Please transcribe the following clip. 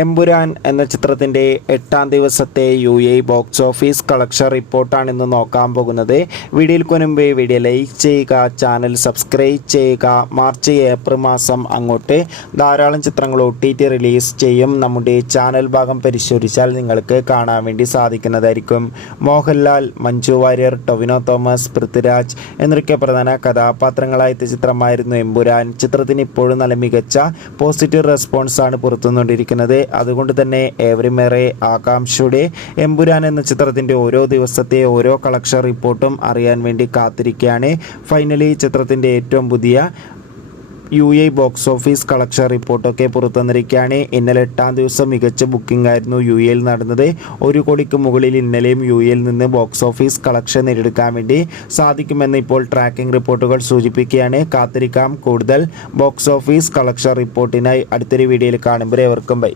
എമ്പുരാൻ എന്ന ചിത്രത്തിൻ്റെ 8-ാം ദിവസത്തെ UAE ബോക്സ് ഓഫീസ് കളക്ഷൻ റിപ്പോർട്ടാണ് ഇന്ന് നോക്കാൻ പോകുന്നത്. വീഡിയോയിൽ മുൻപ് വീഡിയോ ലൈക്ക് ചെയ്യുക, ചാനൽ സബ്സ്ക്രൈബ് ചെയ്യുക. മാർച്ച് ഏപ്രിൽ മാസം അങ്ങോട്ട് ധാരാളം ചിത്രങ്ങൾ OTT റിലീസ് ചെയ്യും. നമ്മുടെ ചാനൽ ഭാഗം പരിശോധിച്ചാൽ നിങ്ങൾക്ക് കാണാൻ വേണ്ടി സാധിക്കുന്നതായിരിക്കും. മോഹൻലാൽ, മഞ്ജു വാര്യർ, ടൊവിനോ തോമസ്, പൃഥ്വിരാജ് എന്നൊക്കെ പ്രധാന കഥാപാത്രങ്ങളായ ചിത്രമായിരുന്നു എമ്പുരാൻ. ചിത്രത്തിന് ഇപ്പോഴും നല്ല മികച്ച പോസിറ്റീവ് റെസ്പോൺസാണ് പുറത്തുകൊണ്ടിരിക്കുന്നത്. അതുകൊണ്ട് തന്നെ ഏവരുമേറെ ആകാംക്ഷയുടെ എമ്പുരാൻ എന്ന ചിത്രത്തിൻ്റെ ഓരോ ദിവസത്തെ ഓരോ കളക്ഷൻ റിപ്പോർട്ടും അറിയാൻ വേണ്ടി കാത്തിരിക്കുകയാണ്. ഫൈനലി ചിത്രത്തിൻ്റെ ഏറ്റവും പുതിയ UAE ബോക്സ് ഓഫീസ് കളക്ഷൻ റിപ്പോർട്ടൊക്കെ പുറത്തുവന്നിരിക്കുകയാണ്. ഇന്നലെ 8-ാം ദിവസം മികച്ച ബുക്കിംഗ് ആയിരുന്നു UAEയിൽ നടന്നത്. 1 കോടിക്ക് മുകളിൽ ഇന്നലെയും UAEയിൽ നിന്ന് ബോക്സ് ഓഫീസ് കളക്ഷൻ നേടിയെടുക്കാൻ വേണ്ടി സാധിക്കുമെന്ന് ഇപ്പോൾ ട്രാക്കിംഗ് റിപ്പോർട്ടുകൾ സൂചിപ്പിക്കുകയാണ്. കാത്തിരിക്കാം കൂടുതൽ ബോക്സ് ഓഫീസ് കളക്ഷൻ റിപ്പോർട്ടിനായി. അടുത്തൊരു വീഡിയോയിൽ കാണുമ്പോൾ ഏവർക്കും ബൈ.